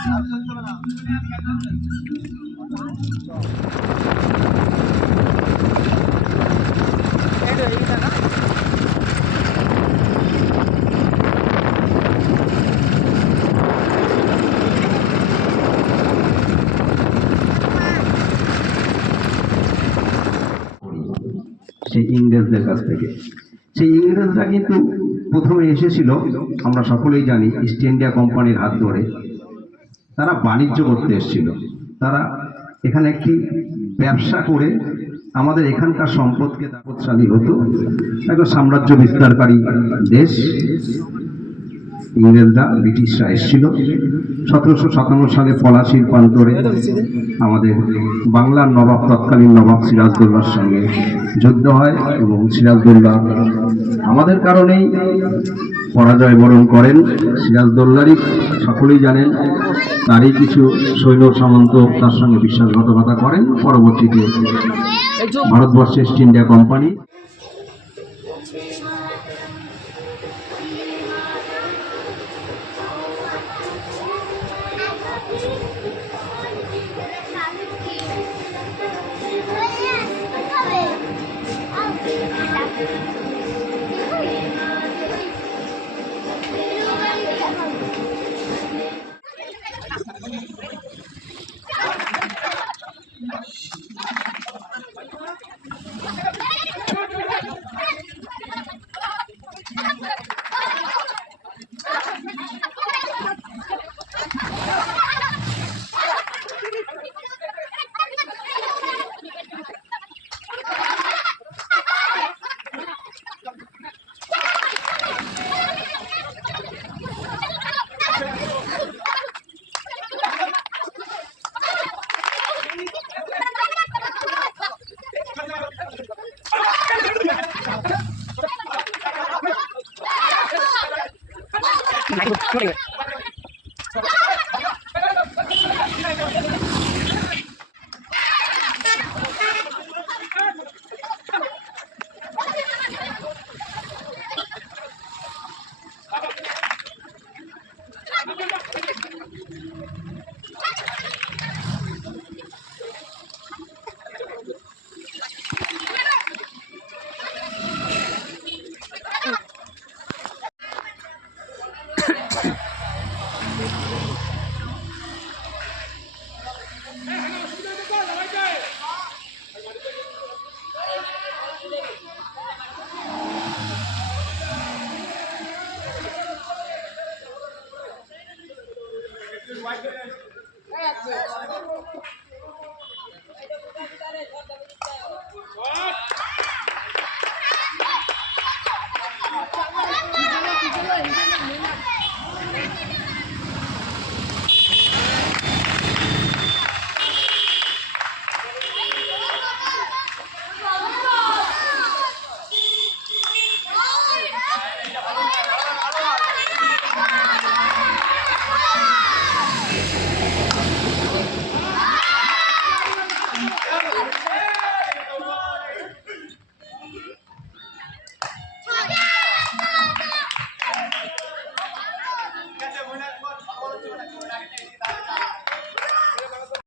সেই ইংরেজদের কাছ থেকে। সেই ইংরেজরা কিন্তু প্রথমে এসেছিল, আমরা সকলেই জানি, ইস্ট ইন্ডিয়া কোম্পানির হাত ধরে। তারা বাণিজ্য করতে এসেছিল, তারা এখানে একটি ব্যবসা করে আমাদের এখানকার সম্পদকে দাপটশালী হতো। একটা সাম্রাজ্য বিস্তারকারী দেশ ইংরেজরা, ব্রিটিশরা এসেছিল। 1757 সালে পলাশির প্রান্তরে আমাদের বাংলার নবাব, তৎকালীন নবাব সিরাজদৌল্লার সঙ্গে যুদ্ধ হয় এবং সিরাজদৌল্লা আমাদের কারণেই পরাজয় বরণ করেন। সিরাজদৌল্লারই সকলেই জানেন, তারই কিছু সৈন্য সামন্ত তার সঙ্গে বিশ্বাসঘাতকতা করেন। পরবর্তীতে ভারতবর্ষে ইস্ট ইন্ডিয়া কোম্পানি What?